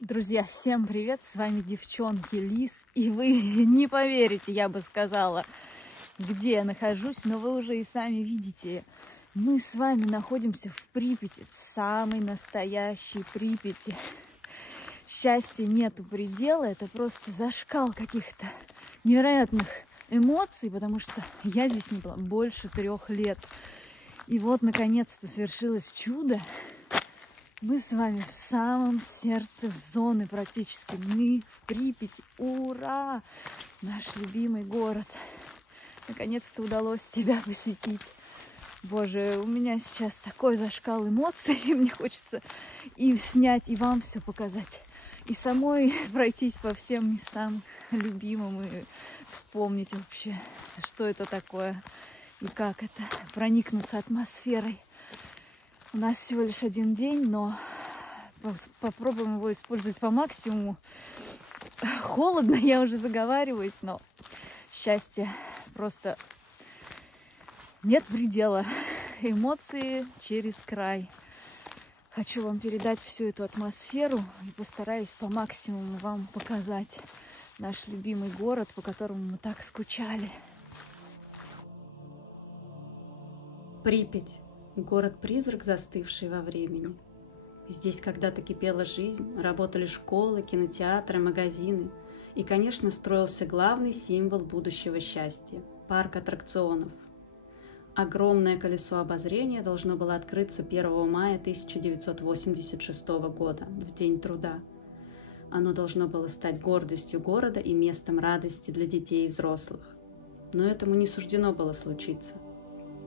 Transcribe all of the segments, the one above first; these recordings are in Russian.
Друзья, всем привет! С вами девчонки Лис. И вы не поверите, я бы сказала, где я нахожусь, но вы уже и сами видите. Мы с вами находимся в Припяти, в самой настоящей Припяти. Счастья нету предела, это просто зашкал каких-то невероятных эмоций, потому что я здесь не была больше 3 лет. И вот, наконец-то, свершилось чудо. Мы с вами в самом сердце зоны практически. Мы в Припяти. Ура! Наш любимый город. Наконец-то удалось тебя посетить. Боже, у меня сейчас такой зашкал эмоций. И мне хочется и снять, и вам все показать. И самой пройтись по всем местам любимым и вспомнить вообще, что это такое и как это. Проникнуться атмосферой. У нас всего лишь один день, но попробуем его использовать по максимуму. Холодно, я уже заговариваюсь, но счастье просто нет предела. Эмоции через край. Хочу вам передать всю эту атмосферу и постараюсь по максимуму вам показать наш любимый город, по которому мы так скучали. Припять. Город-призрак, застывший во времени. Здесь когда-то кипела жизнь, работали школы, кинотеатры, магазины. И, конечно, строился главный символ будущего счастья – парк аттракционов. Огромное колесо обозрения должно было открыться 1 мая 1986 года, в День труда. Оно должно было стать гордостью города и местом радости для детей и взрослых. Но этому не суждено было случиться.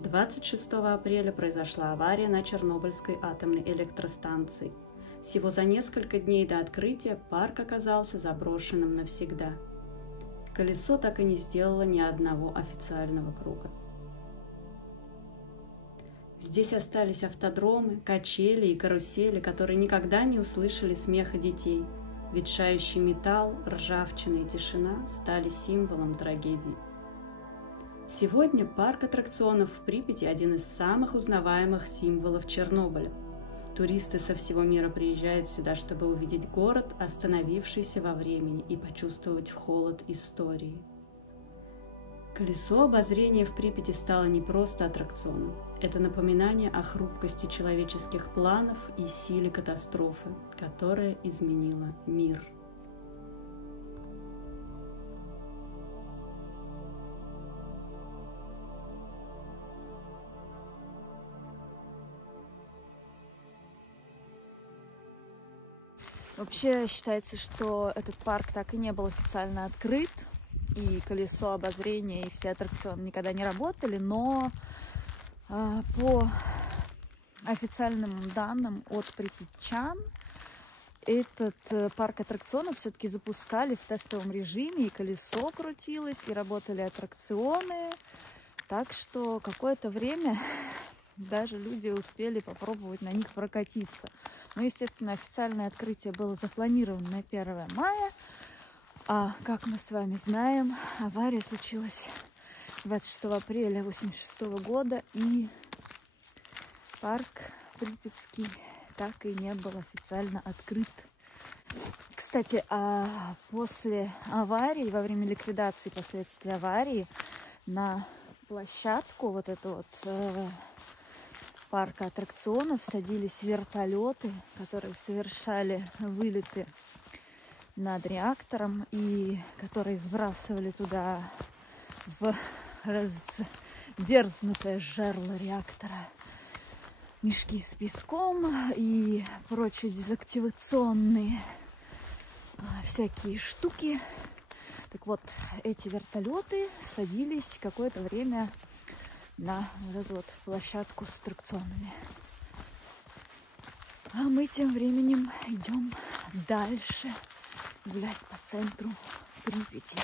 26 апреля произошла авария на Чернобыльской атомной электростанции. Всего за несколько дней до открытия парк оказался заброшенным навсегда. Колесо так и не сделало ни одного официального круга. Здесь остались автодромы, качели и карусели, которые никогда не услышали смеха детей. Ветшающий металл, ржавчина и тишина стали символом трагедии. Сегодня парк аттракционов в Припяти – один из самых узнаваемых символов Чернобыля. Туристы со всего мира приезжают сюда, чтобы увидеть город, остановившийся во времени, и почувствовать холод истории. Колесо обозрения в Припяти стало не просто аттракционом. Это напоминание о хрупкости человеческих планов и силе катастрофы, которая изменила мир. Вообще считается, что этот парк так и не был официально открыт, и колесо обозрения, и все аттракционы никогда не работали, но по официальным данным от припятчан, этот парк аттракционов все-таки запускали в тестовом режиме, и колесо крутилось, и работали аттракционы, так что какое-то время даже люди успели попробовать на них прокатиться. Но, естественно, официальное открытие было запланировано на 1 мая. А, как мы с вами знаем, авария случилась 26 апреля 1986 года. И парк Припятский так и не был официально открыт. Кстати, после аварии, во время ликвидации последствий аварии, на площадку вот эту вот парка аттракционов садились вертолеты, которые совершали вылеты над реактором и которые сбрасывали туда в разверзнутое жерло реактора мешки с песком и прочие дезактивационные всякие штуки. Так вот, эти вертолеты садились какое-то время на вот эту вот площадку с аттракционами. А мы тем временем идем дальше гулять по центру Припяти.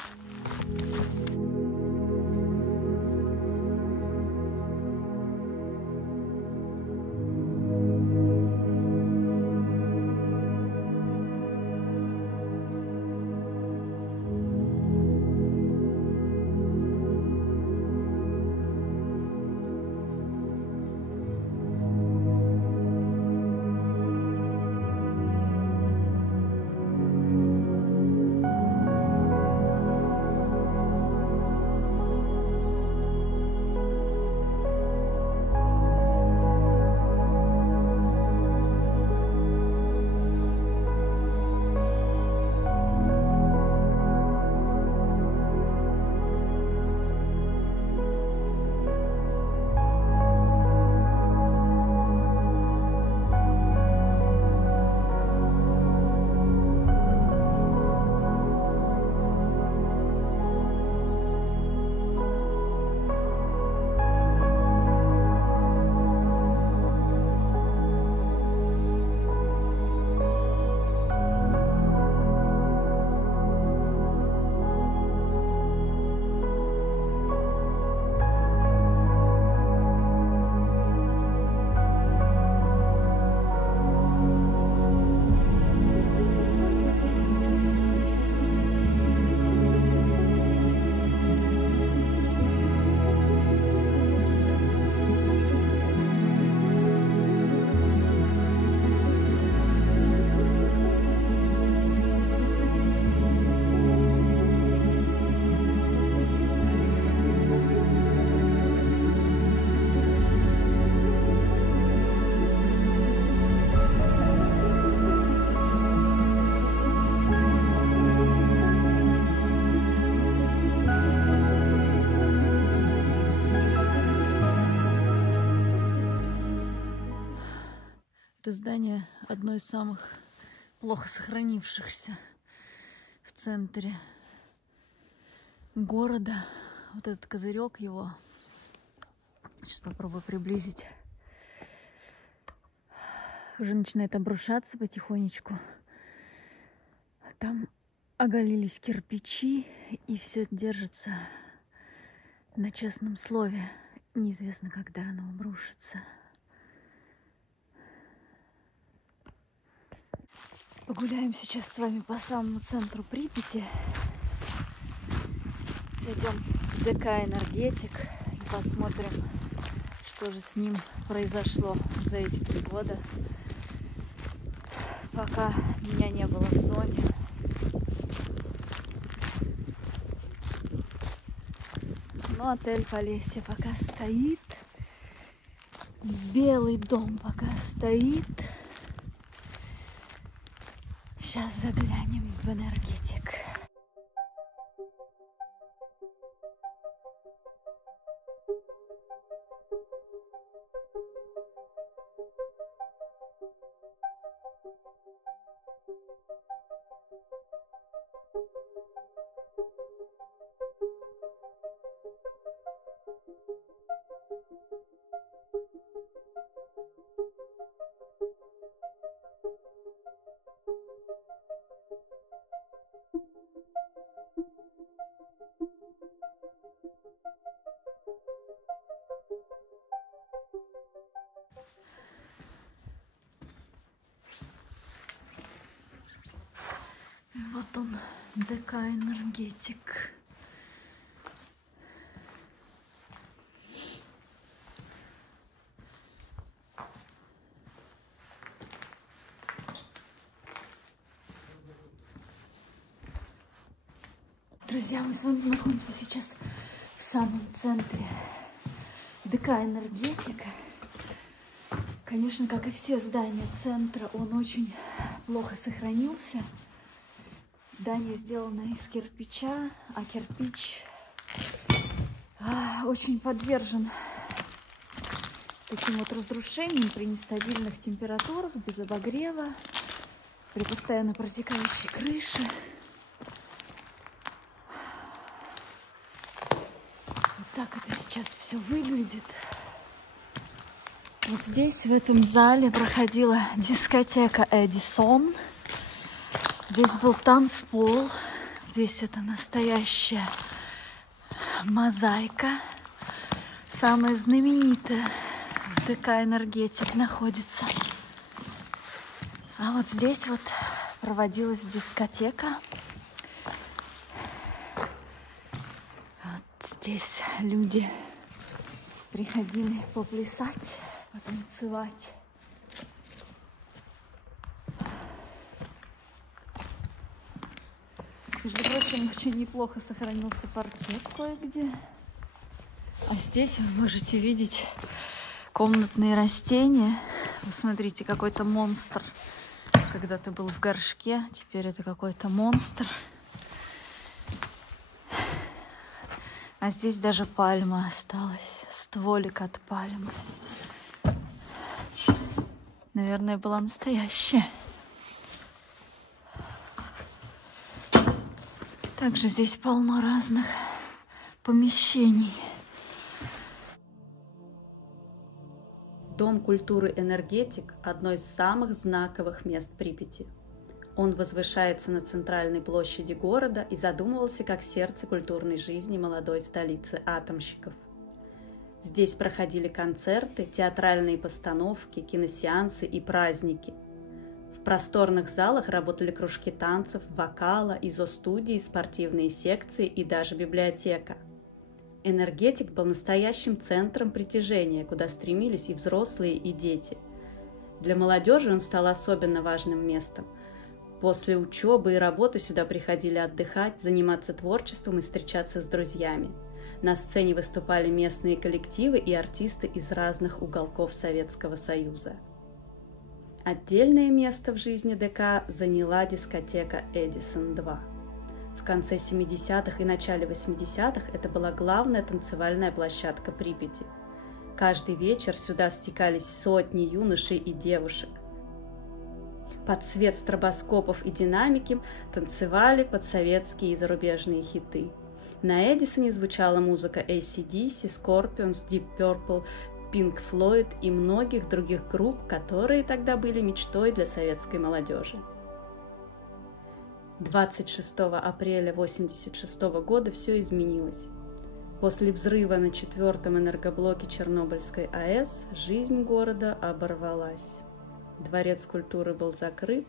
Это здание одно из самых плохо сохранившихся в центре города. Вот этот козырек его. Сейчас попробую приблизить. Уже начинает обрушаться потихонечку. Там оголились кирпичи, и все держится на честном слове. Неизвестно, когда оно обрушится. Погуляем сейчас с вами по самому центру Припяти. Зайдем в ДК «Энергетик» и посмотрим, что же с ним произошло за эти 3 года, пока меня не было в зоне. Но отель Полесье пока стоит. Белый дом пока стоит. Сейчас заглянем в «Энергетик». Вот он, ДК «Энергетик». Друзья, мы с вами находимся сейчас в самом центре ДК «Энергетик». Конечно, как и все здания центра, он очень плохо сохранился. Здание сделано из кирпича, а кирпич очень подвержен таким вот разрушениям при нестабильных температурах, без обогрева, при постоянно протекающей крыше. Вот так это сейчас все выглядит. Вот здесь, в этом зале, проходила дискотека «Эдисон». Здесь был танцпол. Здесь это настоящая мозаика. Самая знаменитая в ДК «Энергетик» находится. А вот здесь вот проводилась дискотека. Вот здесь люди приходили поплясать, потанцевать. Между прочим, очень неплохо сохранился паркет кое-где. А здесь вы можете видеть комнатные растения. Вы смотрите, какой-то монстр. Когда-то был в горшке, теперь это какой-то монстр. А здесь даже пальма осталась, стволик от пальмы. Наверное, была настоящая. Также здесь полно разных помещений. Дом культуры «Энергетик» – одно из самых знаковых мест Припяти. Он возвышается на центральной площади города и задумывался как сердце культурной жизни молодой столицы атомщиков. Здесь проходили концерты, театральные постановки, киносеансы и праздники. В просторных залах работали кружки танцев, вокала, изо-студии, спортивные секции и даже библиотека. «Энергетик» был настоящим центром притяжения, куда стремились и взрослые, и дети. Для молодежи он стал особенно важным местом. После учебы и работы сюда приходили отдыхать, заниматься творчеством и встречаться с друзьями. На сцене выступали местные коллективы и артисты из разных уголков Советского Союза. Отдельное место в жизни ДК заняла дискотека «Эдисон-2». В конце 70-х и начале 80-х это была главная танцевальная площадка Припяти. Каждый вечер сюда стекались сотни юношей и девушек. под свет стробоскопов и динамики танцевали под советские и зарубежные хиты. На Эдисоне звучала музыка AC/DC, Scorpions, Deep Purple, Pink Floyd и многих других групп, которые тогда были мечтой для советской молодежи. 26 апреля 1986 года все изменилось. После взрыва на 4-м энергоблоке Чернобыльской АЭС жизнь города оборвалась. Дворец культуры был закрыт,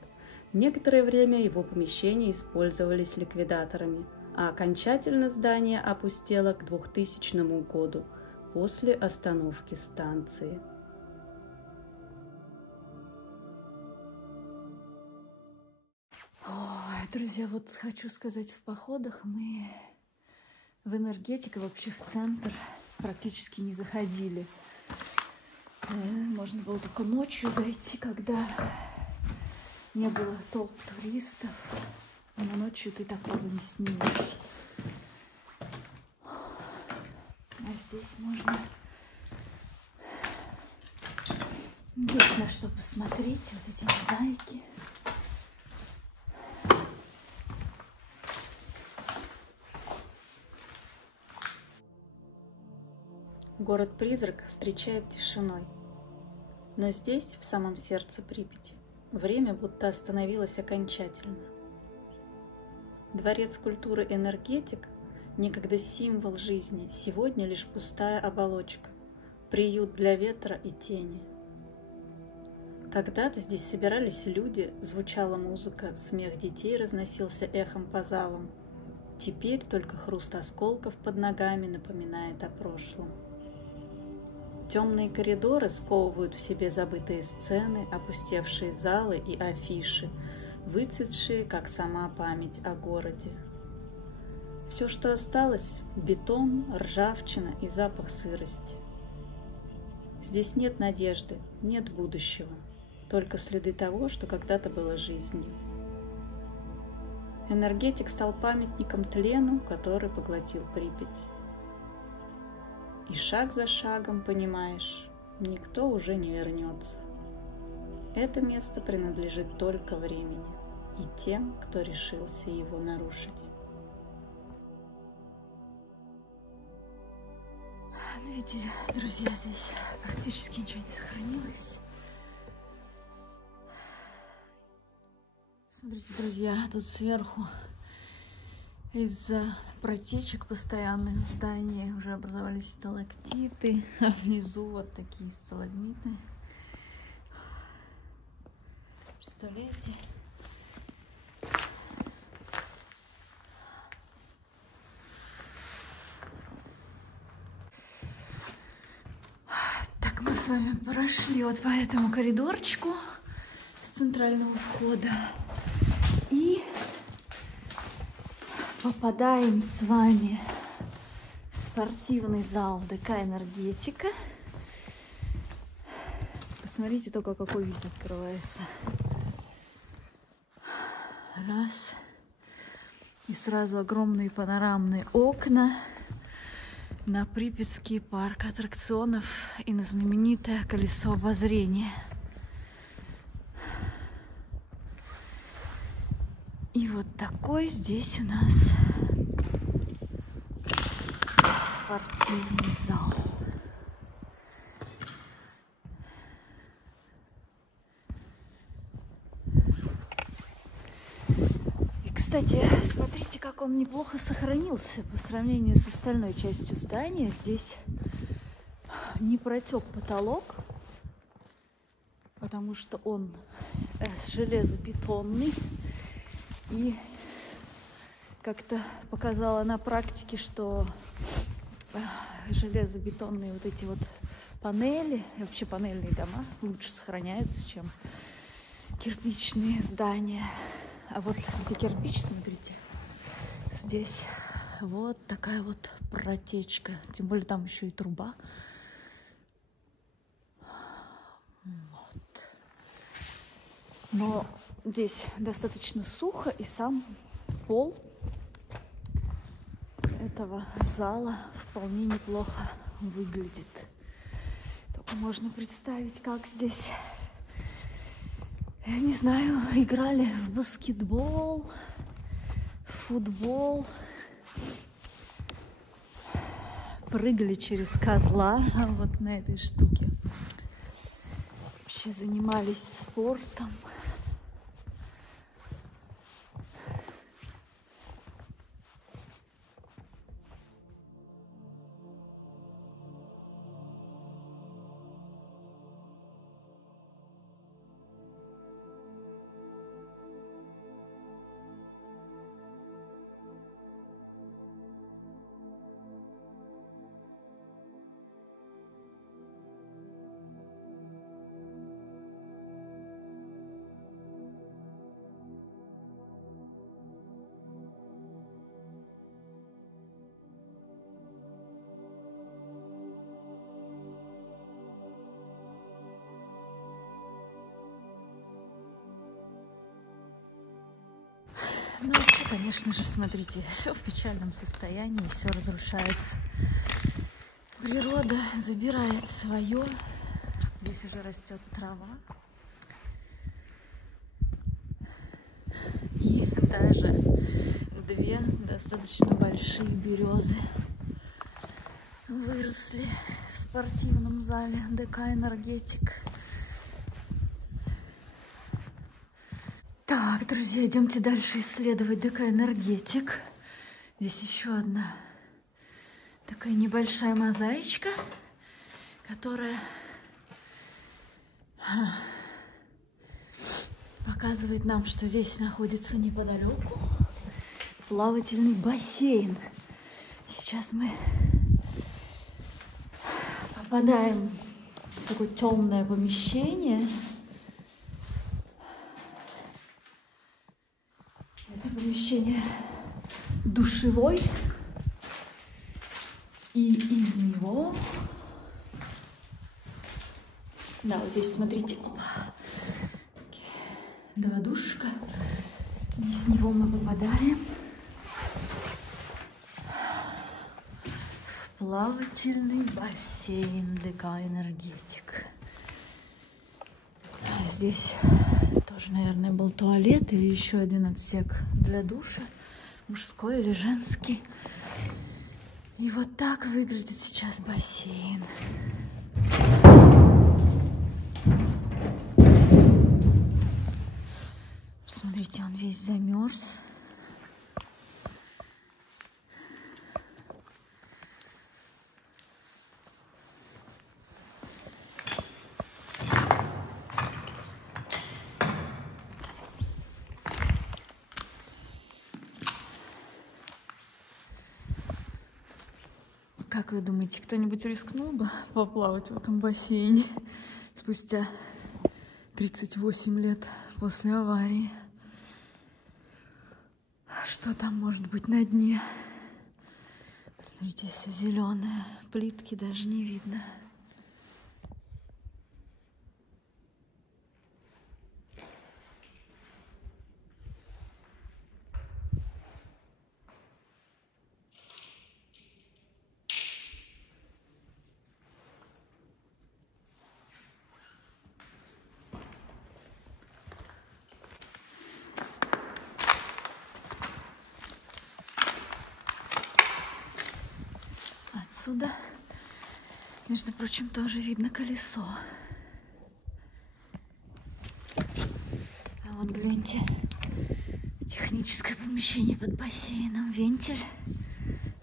некоторое время его помещения использовались ликвидаторами, а окончательно здание опустело к 2000 году после остановки станции. Ой, друзья, вот хочу сказать, в походах мы в энергетику, вообще в центр практически не заходили. Можно было только ночью зайти, когда не было толп туристов. Но ночью ты такого не снимешь. А здесь можно... Есть на что посмотреть. Вот эти мозаики. Город-призрак встречает тишиной. Но здесь, в самом сердце Припяти, время будто остановилось окончательно. Дворец культуры «Энергетик», некогда символ жизни, сегодня лишь пустая оболочка, приют для ветра и тени. Когда-то здесь собирались люди, звучала музыка, смех детей разносился эхом по залам. Теперь только хруст осколков под ногами напоминает о прошлом. Темные коридоры сковывают в себе забытые сцены, опустевшие залы и афиши, выцветшие, как сама память о городе. Все, что осталось – бетон, ржавчина и запах сырости. Здесь нет надежды, нет будущего, только следы того, что когда-то было жизнью. Энергетик стал памятником тлену, который поглотил Припять. И шаг за шагом, понимаешь, никто уже не вернется. Это место принадлежит только времени и тем, кто решился его нарушить. Ну, видите, друзья, здесь практически ничего не сохранилось. Смотрите, друзья, тут сверху из-за протечек постоянных в здании уже образовались сталактиты, а внизу вот такие сталагмиты. Представляете? Так, мы с вами прошли вот по этому коридорчику с центрального входа и попадаем с вами в спортивный зал ДК «Энергетика». Посмотрите только, какой вид открывается. Раз. И сразу огромные панорамные окна на Припятский парк аттракционов и на знаменитое колесо обозрения. И вот такой здесь у нас спортивный зал. И, кстати, смотрите, как он неплохо сохранился по сравнению с остальной частью здания. Здесь не протек потолок, потому что он железобетонный. И как-то показала на практике, что железобетонные вот эти вот панели, вообще панельные дома лучше сохраняются, чем кирпичные здания. А вот где кирпич, смотрите, здесь вот такая вот протечка. Тем более там еще и труба. Вот. Но здесь достаточно сухо, и сам пол этого зала вполне неплохо выглядит. Только можно представить, как здесь не знаю, играли в баскетбол, в футбол, прыгали через козла вот на этой штуке. Вообще занимались спортом. Ну, вообще, конечно же, смотрите, все в печальном состоянии, все разрушается. Природа забирает свое. Здесь уже растет трава. И даже две достаточно большие березы выросли в спортивном зале ДК «Энергетик». Так, друзья, идемте дальше исследовать ДК «Энергетик». Здесь еще одна такая небольшая мозаичка, которая показывает нам, что здесь находится неподалеку плавательный бассейн. Сейчас мы попадаем в такое темное помещение. Это помещение душевой, и из него, да, вот здесь, смотрите, два душка, и с него мы попадаем в плавательный бассейн ДК «Энергетик». Здесь тоже, наверное, был туалет или еще один отсек для душа, мужской или женский. И вот так выглядит сейчас бассейн. Посмотрите, он весь замерз. Как вы думаете, кто-нибудь рискнул бы поплавать в этом бассейне спустя 38 лет после аварии? Что там может быть на дне? Смотрите, все зеленое, плитки даже не видно. Отсюда, между прочим, тоже видно колесо. А вот гляньте, техническое помещение под бассейном, вентиль.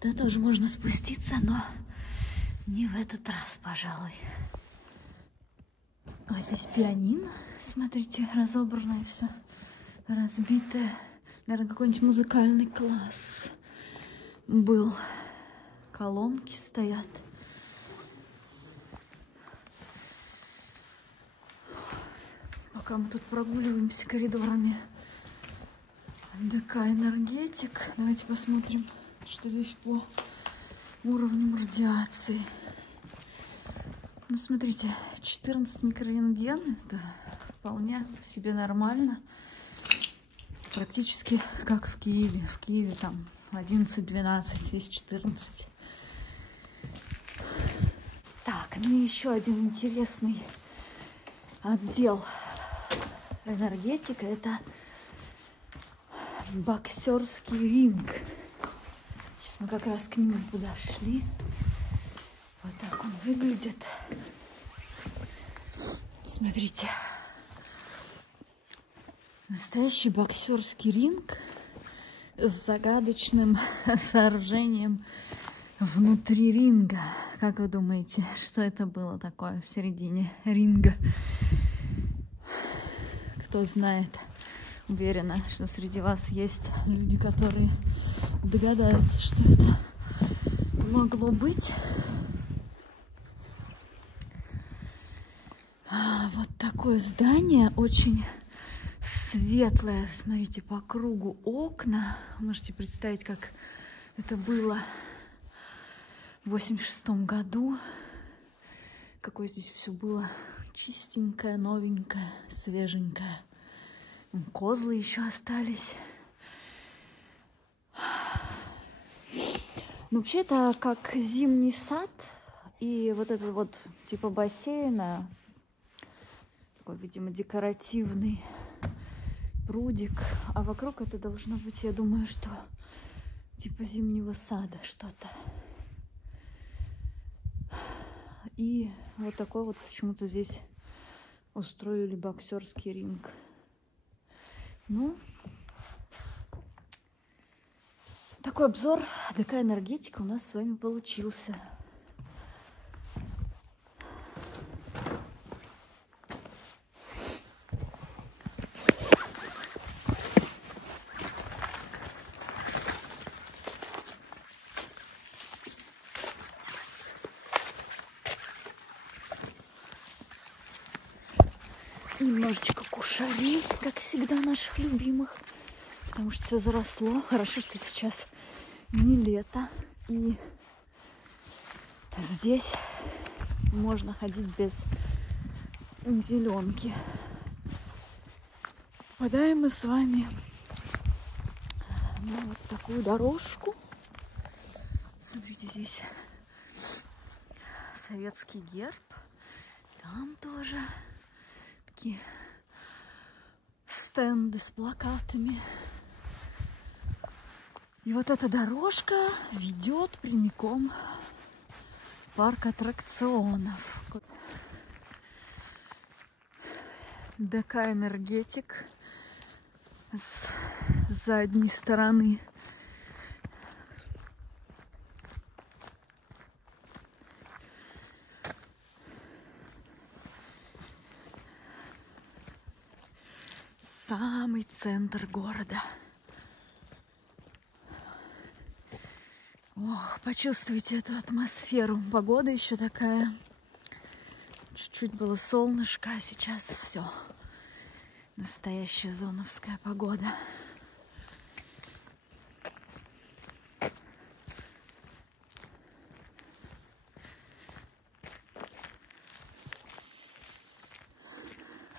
Да, тоже можно спуститься, но не в этот раз, пожалуй. А здесь пианино, смотрите, разобранное все, разбитое. Наверное, какой-нибудь музыкальный класс был. Колонки стоят. Пока мы тут прогуливаемся коридорами ДК «Энергетик», давайте посмотрим, что здесь по уровням радиации. Ну, смотрите, 14 микрорентген, это вполне себе нормально. Практически как в Киеве. В Киеве там 11-12, здесь 14. Так, ну и еще один интересный отдел энергетика. Это боксерский ринг. Сейчас мы как раз к нему подошли. Вот так он выглядит. Смотрите. Настоящий боксерский ринг с загадочным сооружением внутри ринга. Как вы думаете, что это было такое в середине ринга? Кто знает, уверена, что среди вас есть люди, которые догадаются, что это могло быть. Вот такое здание, очень светлое. Смотрите, по кругу окна. Можете представить, как это было в 86-м году. Какое здесь все было чистенькое, новенькое, свеженькое. Козлы еще остались. Ну, вообще, это как зимний сад. И вот этот вот типа бассейна, такой, видимо, декоративный прудик. А вокруг это должно быть, я думаю, что типа зимнего сада что-то. И вот такой вот почему-то здесь устроили боксерский ринг. Ну, такой обзор, такая энергетика у нас с вами получился. Немножечко кушарей, как всегда, наших любимых, потому что все заросло. Хорошо, что сейчас не лето, и здесь можно ходить без зеленки. Попадаем мы с вами на вот такую дорожку. Смотрите, здесь советский герб, там тоже такие стенды с плакатами. И вот эта дорожка ведет прямиком в парк аттракционов. ДК «Энергетик» с задней стороны. Самый центр города. Ох, почувствуйте эту атмосферу. Погода еще такая. Чуть-чуть было солнышко, а сейчас все. Настоящая зоновская погода.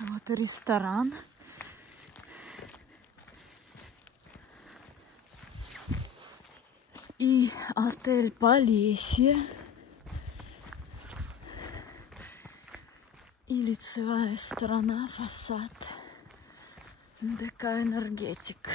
Вот и ресторан. И отель Полесье. И лицевая сторона, фасад ДК «Энергетик».